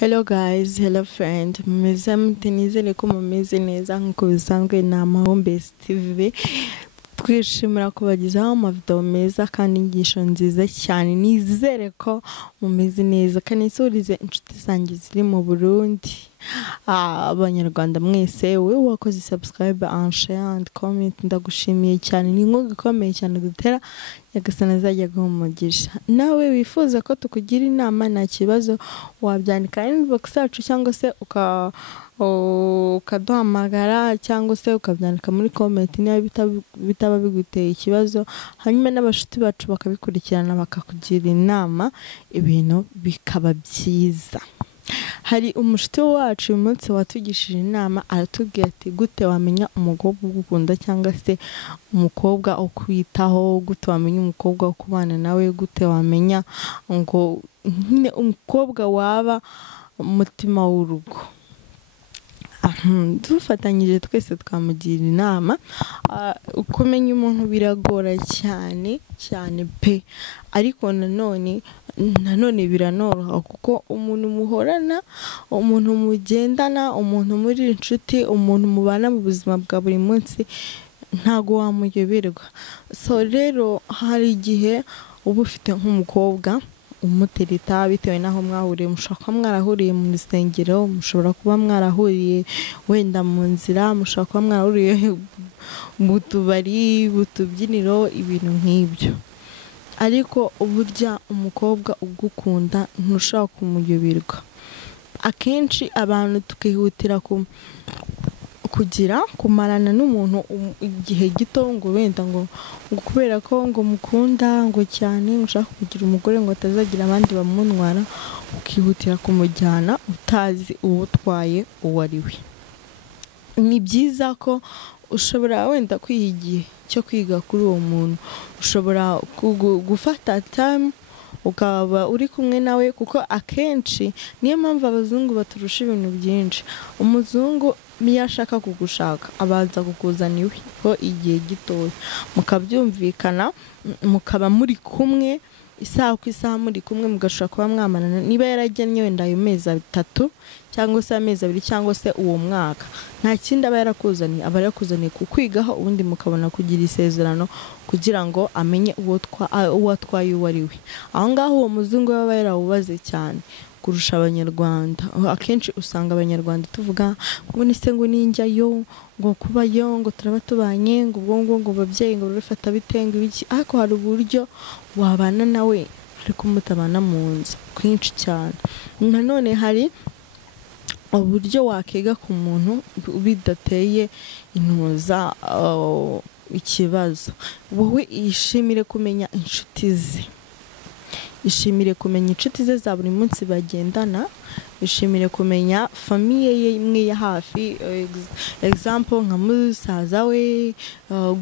Hello guys, hello friend. Mumeze mute nizere ko mumeze neza nkuko bisanzwe na Mahombezi TV. Twishimira kubagezaho amavideo meza kandi inyigisho nziza cyane. Nizere ko mumeze neza kandi nsurize inshuti zanjye ziri mu Burundi. Abanyarwanda mwese we wakoze subscribe and share and comment, ndagushimiye cyane. Ni inkunga ikomeye cyane dutera yagasana azajya guhumugisha. Nawe wifuza ko tukugira inama nta kibazo wabyandika inbox yacu cyangwa se ukaduhamagara cyangwa se ukabyandika muri comment niba bitaba biguteye ikibazo, hanyuma n'abashuti bacu bakabikurikirana bakakugira inama ibintu bikaba byiza. Hari umushuti wacu uyu munsi watugishije inama, aratubwira ati gute wamenya umukobwa ugukunda cyangwa se umukobwa ukwitaho, gute wamenya umukobwa ukubana nawe, gute wamenya ngo nyine umukobwa waba umutima w'urugo. Dufatanyije twese twamugira inama. Kumenya umuntu biragora cyane cyane pe, ariko nanone biranoroha kuko umuntu muhorana, umuntu mugendana, umuntu muri inshuti, umuntu mubana mu buzima bwa buri munsi ntago wamuyoberwa. So rero hari igihe uba ufite nk'umukobwa umutereta bitewe naho mwahuriye, mushobora kuba mwarahuriye mu rusengero, mushobora kuba mwarahuriye wenda mu nzira, mushobora kuba mwarahuriye mu tubari, mu tubyiniro, ibintu nk'ibyo. Ariko uburya umukobwa ugukunda ntushaka kumuyoberwa. Akenshi abantu tukihutira kumarana n'umuntu igihe gito ngo wenda ngo kubera ko ngo mukunda ngo cyane ushaka kugira umugore ngo atazagira abandi bamunwara, ukihutira kumujyana utazi uwutwaye uwo ari we. Ni byiza ko ushobora wenda kwihigiye cyo kwiga kuri uwo muntu, ushobora gufata time ukaba uri kumwe nawe, kuko akenshi niyo mpamvu abazungu baturusha ibintu byinshi. Umuzungu niyo ashaka kugushaka abanza kukuzana iwe ko igihe gitoya, mukabyumvikana, mukaba muri kumwe isaha ku isaha, muri kumwe mugashobora kuba mwamanana. Niba yaragennye wenda ayo mezi 3 cyangwa se amezi 2 cyangwa se uwo mwaka, nta kindi aba yarakuzaniye, aba yarakuzaniye kukwigaho, ubundi mukabona kugira isezerano kugira ngo amenye uwo atwaye uwo ari we. Aho ngaho uwo muzungu baba yarawubaze cyane kurusha abanyarwanda. Akenshi usanga abanyarwanda tuvuga ngo nise ngo ninjyayo ngo kubayo ngo turaba tubanye ngo ngo babyeyi ngo bifata bitenga ibiki, ariko hari uburyo wabana nawe ariko mutabana mu nzu kwinshi cyane. Nanone hari uburyo wakega ku muntu bidateye intuza ikibazo. Wowe ishimire kumenya inshuti ze, ishimire kumenya inshuti ze za buri munsi bagendana, ishimire kumenya famiye ye imwe ya hafi, example nka musaza we,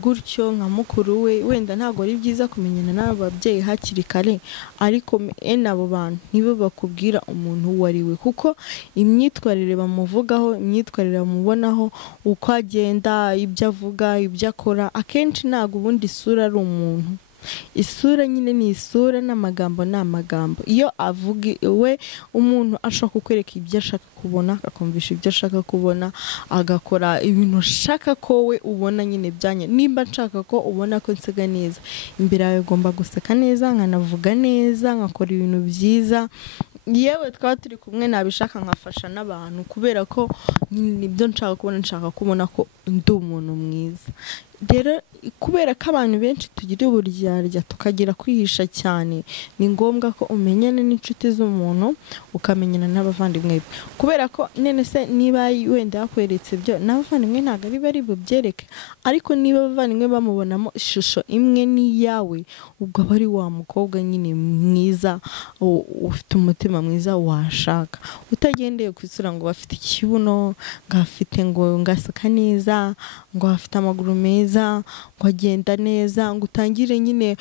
gutyo nka mukuru we. Wenda ntago ari byiza kumenyana n'ababyeyi hakiri kare, ariko abo bantu nibo bakubwira umuntu uwo ari we, kuko imyitwarire bamuvugaho, imyitwarire bamubonaho, uko agenda, ibyo avuga, ibyo akora, akenshi ntago ubundi isura ari umuntu. Isura nyine ni isura, n'amagambo ni amagambo. Iyo avuga we umuntu ashaka kukwereka ibyo ashaka kubona, akakumvisha ibyo ashaka kubona, agakora ibintu ashaka ko we ubona nyine byanye. Nimba nshaka ko ubona ko nsega neza, imbere yawe ugomba guseka neza, nkanavuga neza, nkakora ibintu byiza. Yewe twaba turi kumwe nabishaka nkafasha n'abantu, kubera ko nibyo nshaka kubona ko ndi umuntu mwiza. Rero kubera ko abantu benshi tugira uburyarya tukagira kwihisha cyane, ni ngombwa ko umenyana n'inshuti z'umuntu, ukamenyana n'abavandimwe be, kubera ko nene se niba wenda yakweretse byo n'abavandimwe ntago ari bari bubyereke, ariko niba abavandimwe bamubonamo ishusho imwe n'iyawe, ubwo aba ari wa mukobwa nyine mwiza, ufite umutima mwiza washaka, utagendeye ku isura ngo bafite ikibuno, ngo afite ngo ngaseka neza, ngo afite amaguru meza, ngo agenda neza, ngo utangire nyine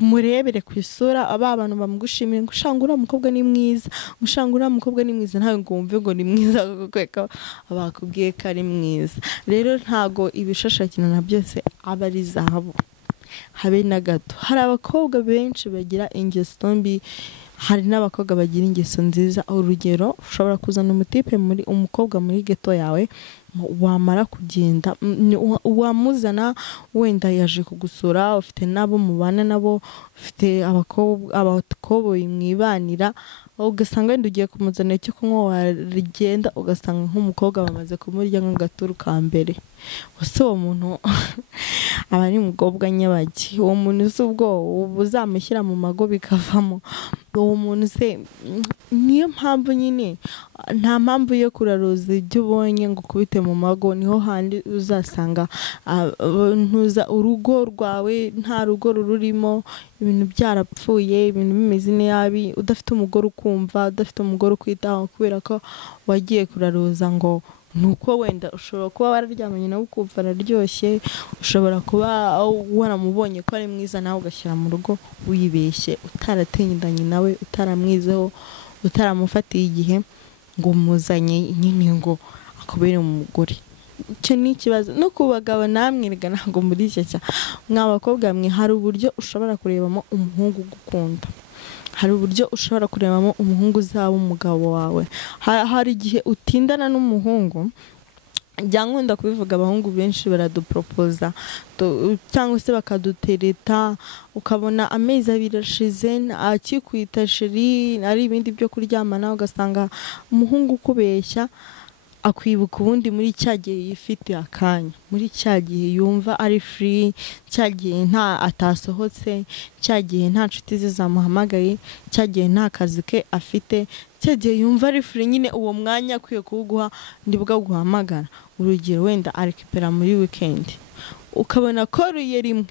murebere ku isura. Aba abantu bamugushimira ngo shangura umukobwa ni mwiza, ngo shangura umukobwa ni mwiza, ntawe ngo wumve ngo ni mwiza kuko bakubwiye ko ari mwiza. Rero ntago ibishashakina byose aba ari zahabu, habe na gato. Hari abakobwa benshi bagira ingeso mbi, hari n'abakobwa bagira ingeso nziza. Urugero, ushobora kuzana umukobwa muri geto yawe, wamara kugenda wamuzana wenda yaje kugusura, ufite nabo mubana nabo, ufite abakoboyi mwibanira, ugasanga wenda ugiye kumuzanira icyo kunywa, warigenda ugasanga nk'umukobwa bamaze kumurya nk'agaturu ka mbere. Ese uwo muntu aba ari umukobwa nyabaki? Uwo muntu si ubwo uzamushyira mu mago bikavamo? Uwo muntu se, niyo mpamvu nyine nta mpamvu yo kuraruza ibyo ubonye ngo kubite mu mago. Niho handi uzasanga ntuza urugo rwawe nta rugo rurimo, ibintu byarapfuye, ibintu bimeze nabi, udafite umugore ukumva, udafite umugore ukwitaho, kubera ko wagiye kuraruza ngo nuko wenda ushobora kuba wararyamanye nawe ukumva araryoshye, ushobora kuba waramubonye ko ari mwiza nawe ugashyira mu rugo wibeshye, utaratenyindanye nawe, utaramwizeho, utaramufatiye igihe, ngo muzanye nyine ngo akubere umugore. Icyo ni ikibazo. No ku bagabo namwe rega ntabwo muri cyo mw'abakobwa mwe, hari uburyo ushobora kurebamo umuhungu ugukunda, hari uburyo ushobora kurebamo umuhungu uzaba umugabo wawe. Hari igihe utindana n'umuhungu, nkunda kubivuga, abahungu benshi baradupropoza cyangwa se bakadutereta, ukabona amezi 2 ashize akikwita sheri, ari ibindi byo kuryamana, ugasanga umuhungu ukubeshya akwibuka ubundi muri cya gihe yifite akanya, muri cya gihe yumva ari free, cya gihe nta atasohotse, cya gihe nta nshuti ze zamuhamagaye, cya gihe nta kazi ke afite, cya gihe yumva ari free. Nyine uwo mwanya akwiye kuwuguha ndibwo guhamagara. Urugero, wenda arikipera muri weekend, ukabona ko ruye rimwe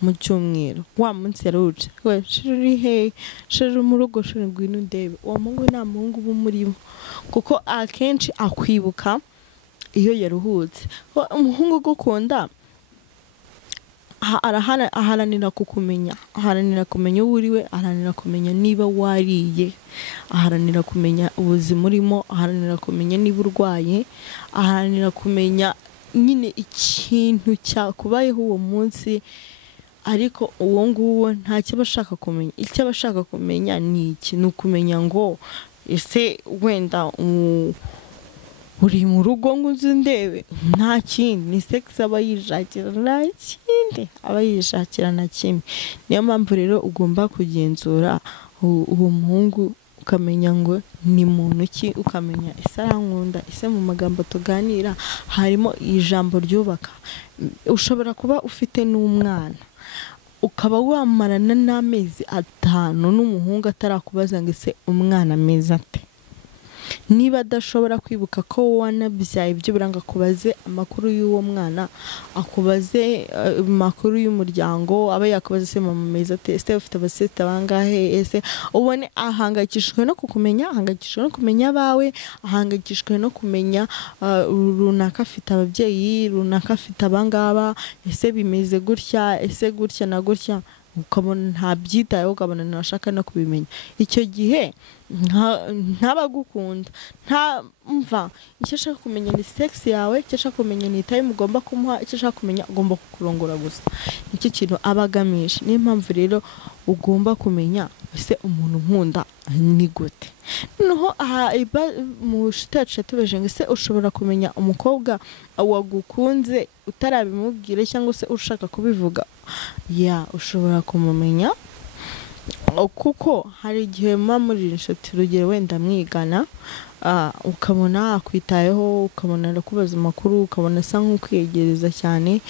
mu cyumweru, wa munsi yaruje, we shiri he, shiri mu rugo, shiri ngwino ndebe. Uwo muhungu nta muhungu bumurimo, kuko akenshi akwibuka iyo yaruhutse. Umuhungu ugukunda aharanira kukumenya, aharanira kumenya uwo uriwe, aharanira kumenya niba wariye, aharanira kumenya ubuzima urimo, aharanira kumenya niba urwaye, aharanira kumenya nyine ikintu cyakubayeho uwo munsi. Ariko uwo nguwo nta cyo bashaka kumenya. Icyo bashaka kumenya ni iki? Ni ukumenya ngo ese wenda uri mu rugo ngo uzi ndebe, nta kindi. Ni sex aba yishakira, nta kindi aba yishakira na kimwe. Niyo mpamvu rero ugomba kugenzura uwo muhungu, ukamenya ngo ni muntu ki, ukamenya ese arankunda, ese mu magambo tuganira harimo ijambo ryubaka. Ushobora kuba ufite n'umwana, ukaba wamarana n'amezi 5 n'umuhungu atarakubaza ngo ese umwana ameze ate. Niba adashobora kwibuka ko wanabyaye, ibyo biranga kubaze amakuru y'uwo mwana, akubaze amakuru y'umuryango, aba yakubaze se mama ameze ate, ese ufite abasista bangahe, ese ubone ahangayikishijwe no kukumenya, ahangayikishijwe no kumenya abawe, ahangayikishijwe no kumenya runaka afite ababyeyi, runaka afite abangaba, ese bimeze gutya, ese gutya na gutya, ukabona ntabyitayeho, ukabona ntashaka no kubimenya. Icyo gihe ntabagukunda, nta mva. Icyo ashaka kumenya ni sex yawe, icyo ashaka kumenya ni time ugomba kumuha, icyo ashaka kumenya agomba kukurongora gusa. Nicyo kintu abagamije. Niyo mpamvu rero ugomba kumenya ese umuntu nkunda ni gute. Noneho mu shitacu tubeje ngo ese ushobora kumenya umukobwa wagukunze utarabimubwire cyangwa se ushaka kubivuga. Ushobora kumumenya, kuko hari igihe muri inshuti, urugero wenda mwigana, ukabona akwitayeho, ukabona arakubaza amakuru, ukabona asa nk'ukwiyegereza cyane,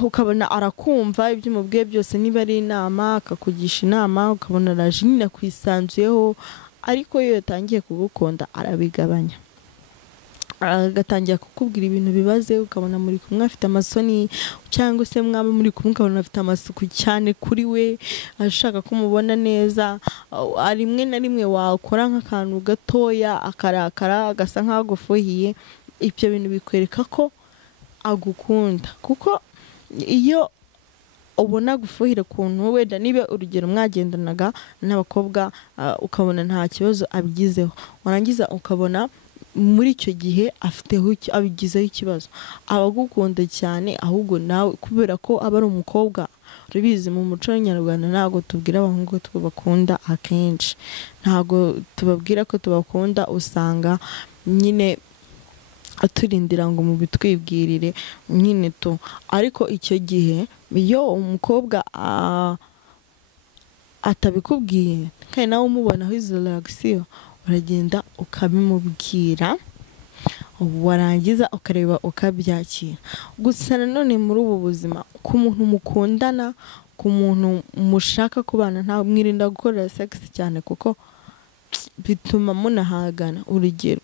ukabona arakumva ibyo umubwiye byose, niba ari inama akakugisha inama, ukabona araje nyine akwisanzuyeho. Ariko iyo yatangiye kugukunda arabigabanya, agatangira kukubwira ibintu bibaze, ukabona muri kumwe afite amasoni, cyangwa se mwaba muri kumwe ukabona afite amasuku cyane kuri we, ashaka kumubona neza. Rimwe na rimwe wakora nk'akantu gatoya akarakara, agasa nk'agufuhiye. Ibyo bintu bikwereka ko agukunda, kuko iyo ubona gufuhira kuntu, wenda niba urugero mwagendanaga n'abakobwa, ukabona nta kibazo abigizeho, warangiza ukabona muri icyo gihe abigizeho ikibazo, abagukunda cyane, ahubwo nawe kubera ko aba ari umukobwa rubizi mu muco nyarwanda ntago tubwira abahungu ko bakunda akenshi, ntago tubabwira ko tubakunda, usanga nyine aturindira ngo mu bitwibwirire nyine to. Ariko icyo gihe iyo umukobwa atabikubwiye kandi nawe umubonaho izo reaction, uragenda ukabimubwira, warangiza ukareba ukabyakira. Gusa nanone muri ubu buzima ku muntu mukundana, ku muntu mushaka kubana, nta mwirinda gukora sex cyane kuko bituma munahagana. Urugero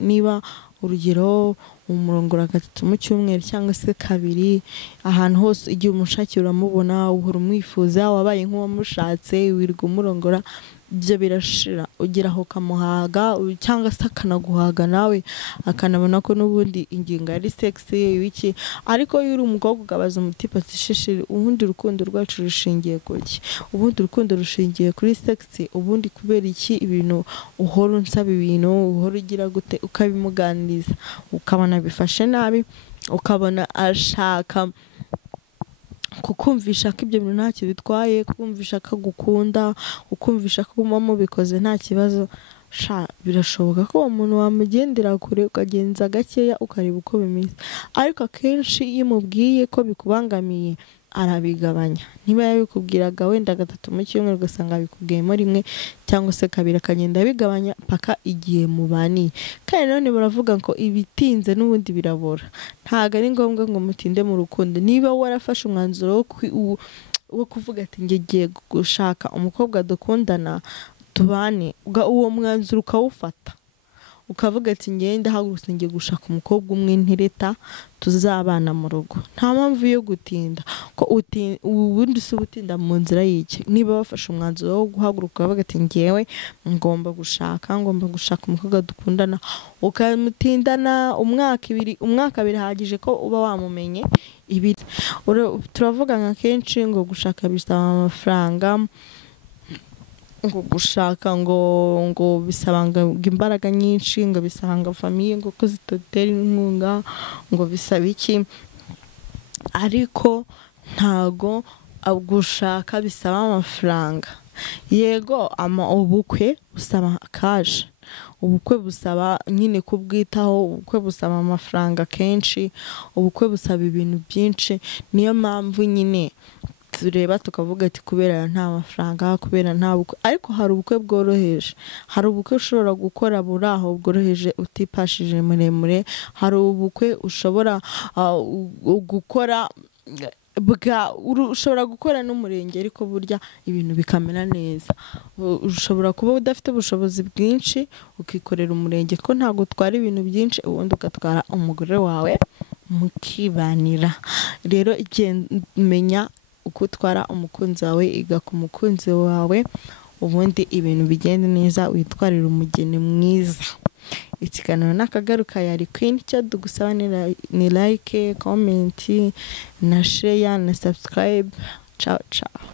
niba urugero umurongora gatatu mu cyumweru cyangwa se kabiri, ahantu hose igihe umushakira uramubona, uhora umwifuza, wabaye nk'uwamushatse, wirirwa umurongora, ibyo birashira, ugeraho ukamuhaga cyangwa se akanaguhaga nawe akanabona ko n'ubundi ingingo ari sexy wiki. Ariko iyo uri umukobwa ukabaza umutipe ati shishiri, ubundi urukundo rwacu rushingiye kuki? Ubundi urukundo rushingiye kuri sexy? Ubundi kubera iki ibintu uhora unsaba ibintu, uhora ugira gute? Ukabimuganiriza, ukabona bifashe nabi, ukabona ashaka kukumvisha ko ibyo bintu ntacyo bitwaye, kukumvisha ko agukunda, ukumvisha ko gumamo bikoze nta kibazo, birashoboka ko uwo muntu wamugendera kure ukagenza gakeya ukareba uko bimeze. Ariko akenshi iyo umubwiye ko bikubangamiye arabigabanya. Niba yabikubwiraga wenda gatatu mu cyumweru, ugasanga bikubwiyemo rimwe cyangwa se kabiri, akagenda bigabanya paka igihe mubaniye. Kandi none baravuga ngo ibitinze n'ubundi birabora. Ntago ari ngombwa ngo mutinde mu rukundo. Niba warafashe umwanzuro wo kuvuga ati ngiye gushaka umukobwa dukundana tubane, uwo mwanzuro ukawufata, ukavuga ati ngenda hagurutse ngiye gushaka umukobwa umwe ntereta tuzabana mu rugo, nta mpamvu yo gutinda. Ko ubundi se ubutinda mu nzira y'iki? Niba wafashe umwanzuro wo guhaguruka ukavuga ati ngewe ngomba gushaka umukobwa dukundana, ukamutindana umwaka birahagije ko uba wamumenye. Ibi turavuga nka kenshi ngo gushaka bisaba amafaranga, ngo gushaka ngo bisaba imbaraga nyinshi, ngo bisaba famiye ngo ko zitatera inkunga, ngo bisaba iki. Ariko ntago gushaka bisaba amafaranga. Yego ubukwe busaba cash, ubukwe busaba nyine kubwitaho, ubukwe busaba amafaranga kenshi, ubukwe busaba ibintu byinshi. Niyo mpamvu nyine tureba tukavuga ati kubera nta mafaranga, kubera nta bukwe. Ariko hari ubukwe bworoheje, hari ubukwe ushobora gukora buraho bworoheje utipashije muremure, hari ubukwe ushobora gukora ushobora gukora n'umurenge ariko burya ibintu bikamera neza. Ushobora kuba udafite ubushobozi bwinshi ukikorera umurenge ko ntago utwara ibintu byinshi, ubundi ugatwara umugore wawe mukibanira. Rero menya uko utwara umukunzi wawe, iga ku mukunzi wawe, ubundi ibintu bigende neza, witwarira umugeni mwiza. Ikiganiro nakagaruka yari Queen, cyo dugusaba ni like, comment na share na subscribe. Ciao ciao.